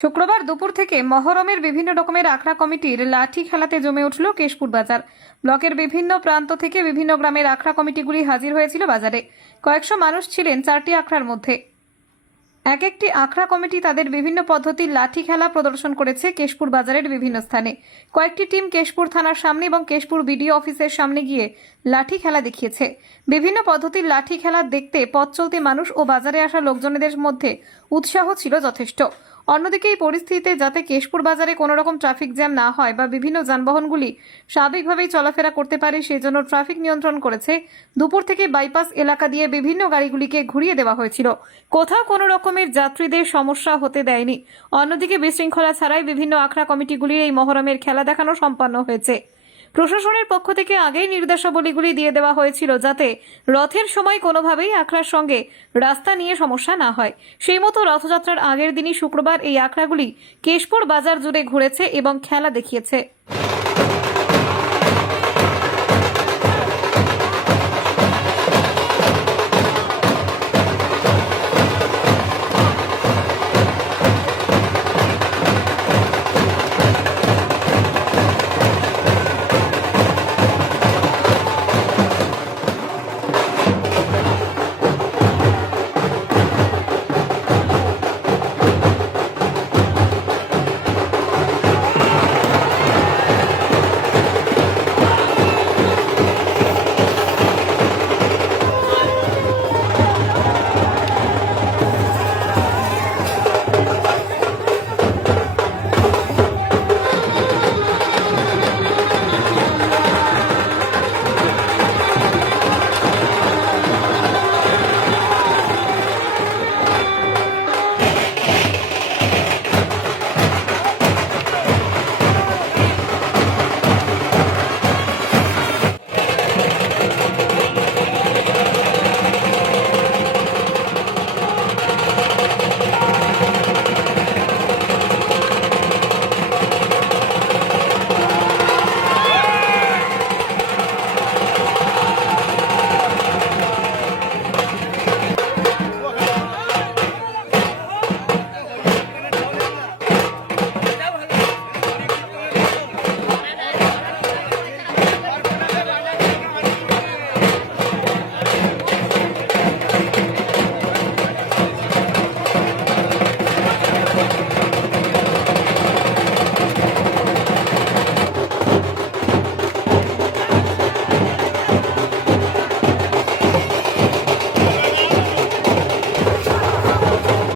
শুক্রবার দুপুর থেকে মহরমের বিভিন্ন রকমের আখড়া কমিটির লাঠি খেলাতে জমে উঠল কেশপুর বাজার। ব্লকের বিভিন্ন প্রান্ত থেকে বিভিন্ন গ্রামের আখড়া কমিটিগুলি হাজির হয়েছিল বাজারে। কয়েকশো মানুষ ছিলেন চারটি আখড়ার মধ্যে। এক একটি আখড়া কমিটি তাদের বিভিন্ন পদ্ধতির লাঠি খেলা প্রদর্শন করেছে কেশপুর বাজারের বিভিন্ন স্থানে। কয়েকটি টিম কেশপুর থানার সামনে এবং কেশপুর বিডিও অফিসের সামনে গিয়ে লাঠি খেলা দেখিয়েছে। বিভিন্ন পদ্ধতির লাঠি খেলা দেখতে পথ চলতি মানুষ ও বাজারে আসা লোকজনদের মধ্যে উৎসাহ ছিল যথেষ্ট। অন্যদিকে এই পরিস্থিতিতে যাতে কেশপুর বাজারে কোনো রকম ট্রাফিক জ্যাম না হয় বা বিভিন্ন যানবাহনগুলি স্বাভাবিকভাবেই চলাফেরা করতে পারে, সেই জন্য ট্রাফিক নিয়ন্ত্রণ করেছে। দুপুর থেকে বাইপাস এলাকা দিয়ে বিভিন্ন গাড়িগুলিকে ঘুরিয়ে দেওয়া হয়েছিল। কোথাও কোনো রকমের যাত্রীদের সমস্যা হতে দেয়নি। অন্যদিকে বিশৃঙ্খলা ছাড়াই বিভিন্ন আখড়া কমিটিগুলির এই মহরমের খেলা দেখানো সম্পন্ন হয়েছে। প্রশাসনের পক্ষ থেকে আগেই নির্দেশাবলীগুলি দিয়ে দেওয়া হয়েছিল যাতে রথের সময় কোনোভাবেই আখড়ার সঙ্গে রাস্তা নিয়ে সমস্যা না হয়। সেই মতো রথযাত্রার আগের দিনই শুক্রবার এই আখড়াগুলি কেশপুর বাজার জুড়ে ঘুরেছে এবং খেলা দেখিয়েছে।